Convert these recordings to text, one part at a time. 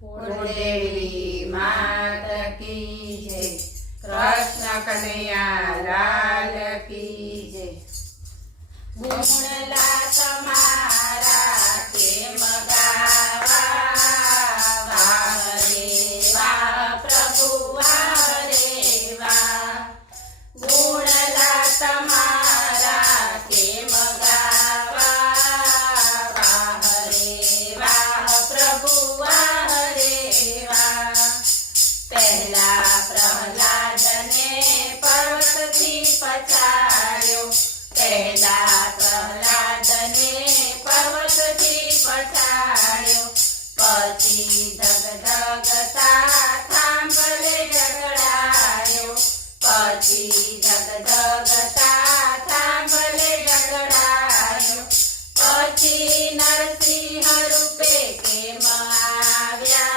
कुलदेवी मात की जय। कृष्ण कन्हैया लाल की जय। गुणला तमारा केम गावा, वाह रे वाह प्रभु वाह रे वाह। गुणला तमारा केम गावा, वाह रे वाह प्रभु वाह रे वाह। पहला प्रहलाद ने पर्वतथी पछाड़्यो, पहला प्रहलाद ने पर्वतथी पछाड़्यो। पछी धगधगता थांभले जगड़ायो, पछी धगधगता थांभले जगड़ायो। पछी नरसिंह रूपे केम आव्या,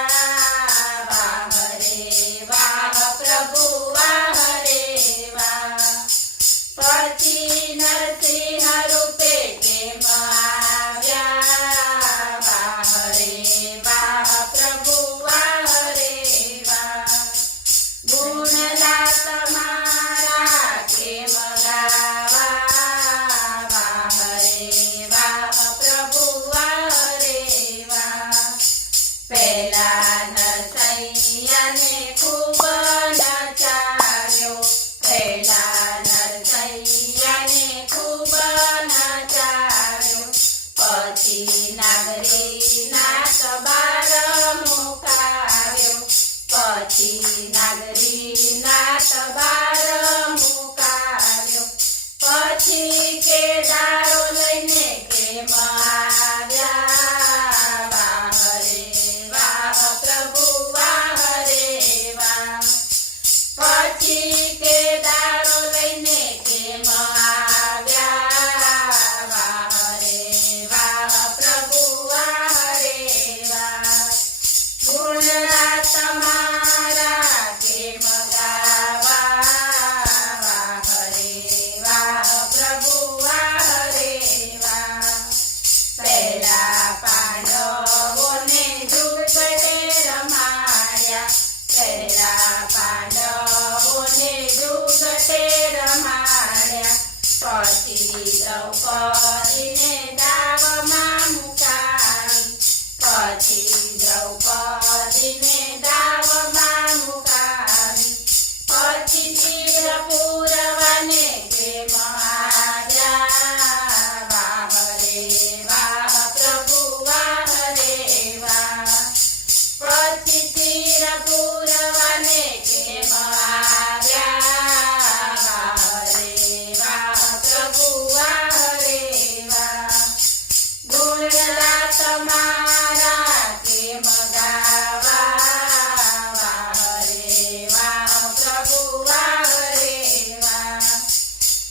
वाह रे वाह प्रभु वाह रे वाह। पछी नरसिंह रूपे केम आव्या, वाह रे वाह प्रभु वाह रे वाह। गुणला तमारा केम गावा, वाह रे वाह प्रभु वाह रे वाह। पहला नरसैया ने खूब नचाव्यो, पहला नरसैया ने खूब नचाव्यो। पछी नागरी नाच बार मुकाव्यो, पछी नागरी नाच बार मुकाव्यो। पछी केदारो लईने केम आव्या, वाह रे वाह प्रभु वाह रे वाह। पछी केदारो लईने केम आव्या, वाह रे वाह प्रभु वाह रे वाह। गुणला तमारा केम गावा, वाह रे वाह प्रभु वाह रे वाह। पहला पांडवोने जुगटे रमाड्या, पहला पांडवोने जुगटे रमाड्या। पछी द्रौपदीने दावमां मुकावी, पछी द्रौपदीने दावमां मुकावी। पछी चित्रपुरवने केम आव्या, वाह रे वाह प्रभु वाह रे वाह। पछी चित्रपुरवने केम आव्या, वाह रे वाह प्रभु वाह रे वाह। गुणला तमारा केम गावा, वाह रे वाह प्रभु वाह रे वाह।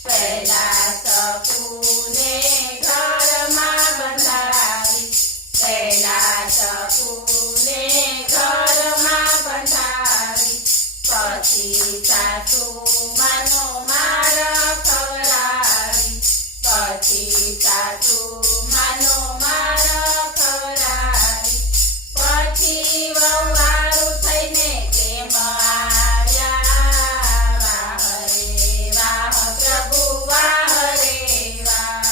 पहला सपूने घरमा बंधावी, पहला सपूने घरमा बंधावी। पछी सासू मानो मार खवरावी, पछी सासू मानो मार खवरावी। पछी वहुवारू थईने केम आव्या, वाह रे वाह प्रभु वाह रे वाह।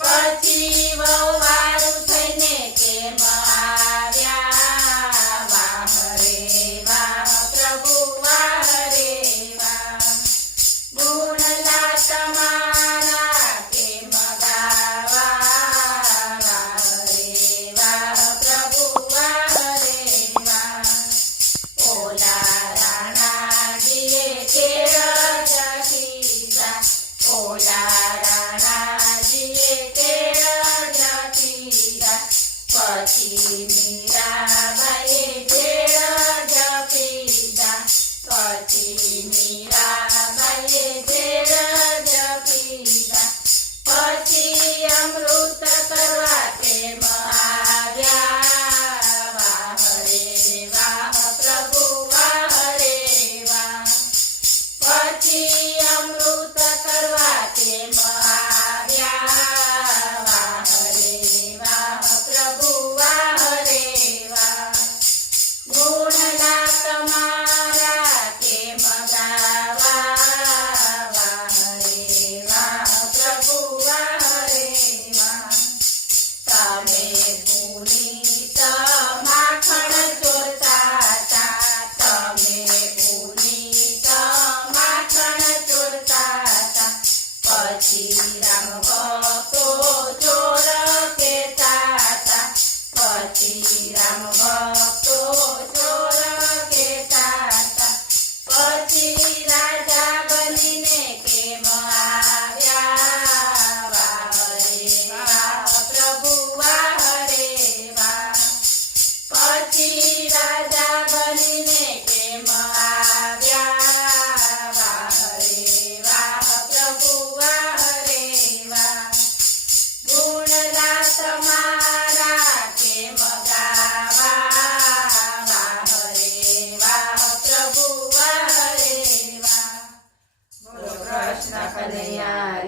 पछी वहुवारू थईने केम आव्या, वाह रे वाह प्रभु वाह रे वाह। गुणला तमारा केम गावा, वाह रे वाह प्रभु वाह रे वाह। ओला राणाजीए केळ जखीजा, ओला राणाजीए केळ કૃષ્ણ કનૈયા